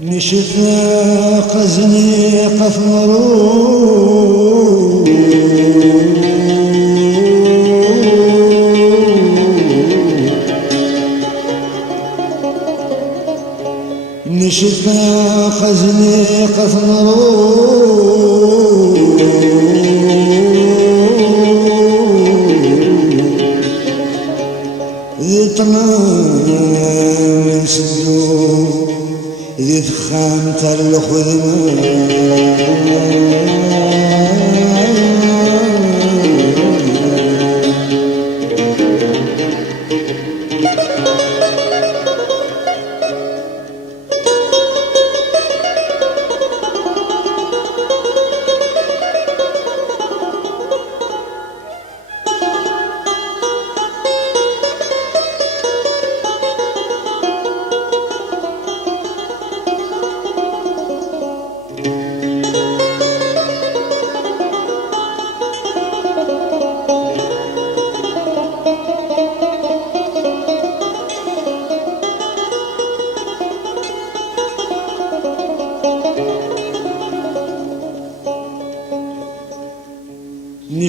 نشفى قزني قفمرو نشفى قزني قفمرو يطلع من صدور إذا تخامت الخدمة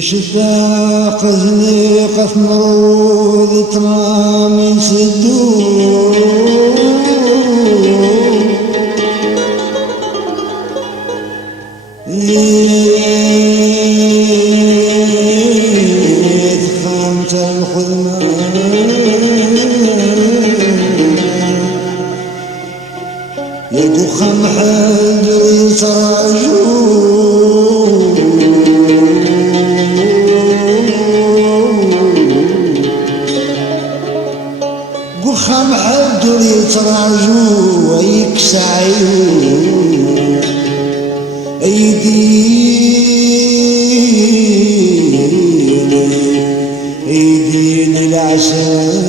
نشفى قزني قف مرود طلع من صدور خامت الخدمة يدو خمحد ويتراجو خم عدو يتراجو ويكسعيو ايدين العسل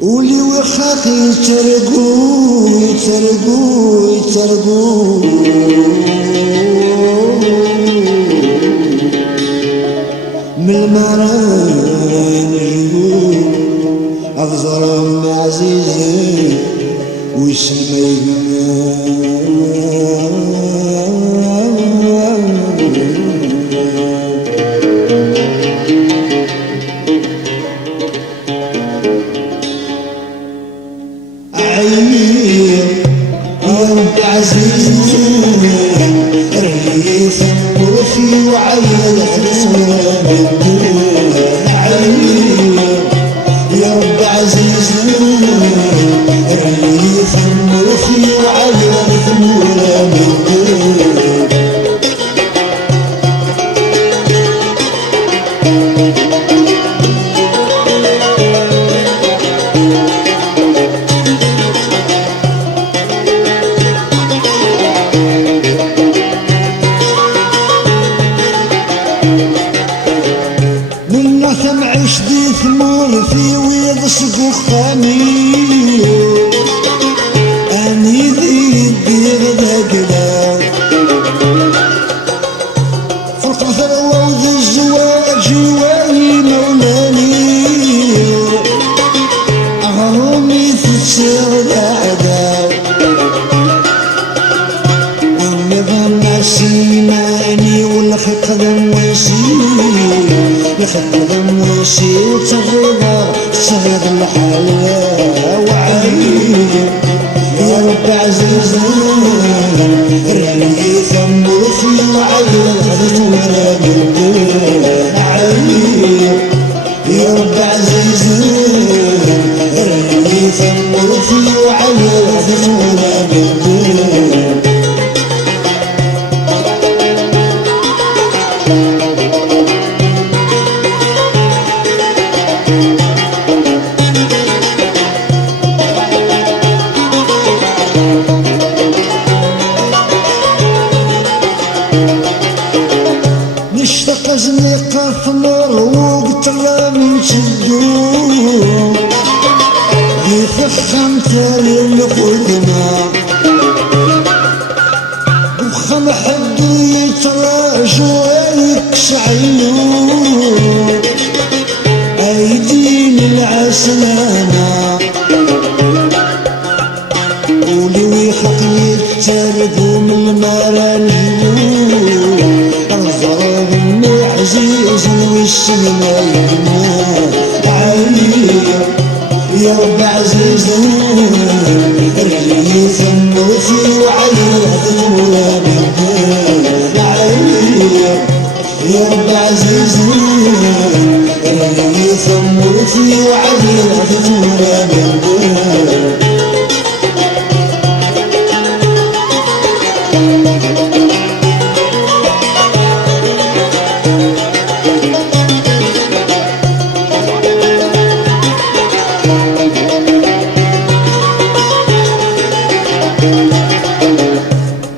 ولي وخاخ يترقو من المران يجيبو أفضلهم عزيزي ويسمينا عزيزي ريف وفي وعيل يا رب عزيزي ريف وفي وعيل عشدي ثمول في ويض سقو خامي اني ذي الدير ذاكدا فرق ثروة وذي الزواج جواي مولاني أغرمي تسير الأعداء النظام سيماني والخط يخدم ويسير تغيظة صغير الحياة وعيب يا رب عزيزي راني ثم في وعيب خذت ولا قلت عيب يا رب عزيزي راني ثم في وعيب خذت ولا قلت ثمر وقتل من شدو يفخم تالي الخدمة وخم حد يتراج ويكسع عينو أيدين العسلامة ولوي حق يترقو من المرانيو الضرب المعزيز والسلمى عليا يا رب عزيز رجلي ثموتي وعليها ذنوب عليا يا رب عزيز رجلي ثموتي وعليها ذنوب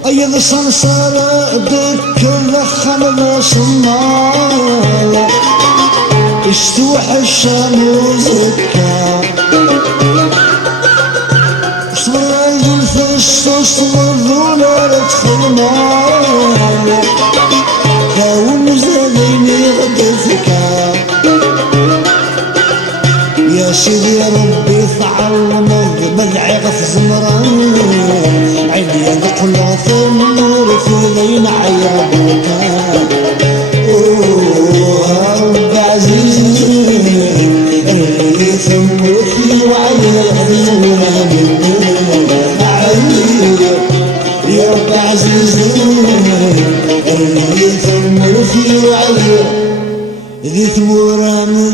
أيض صنصالة دك لخم صنال استوح الشام وزكا صبر يجل الصوص والذولة تدخل نار كاون زاديني غدفكا يا سيدي ربي فعل مذعي غف زمران عيني يدخل في النور في ذين عيابك رب عزيز اللي ثمتي وعلي يا رب عزيز اللي ثمتي وعلي ذي ثموران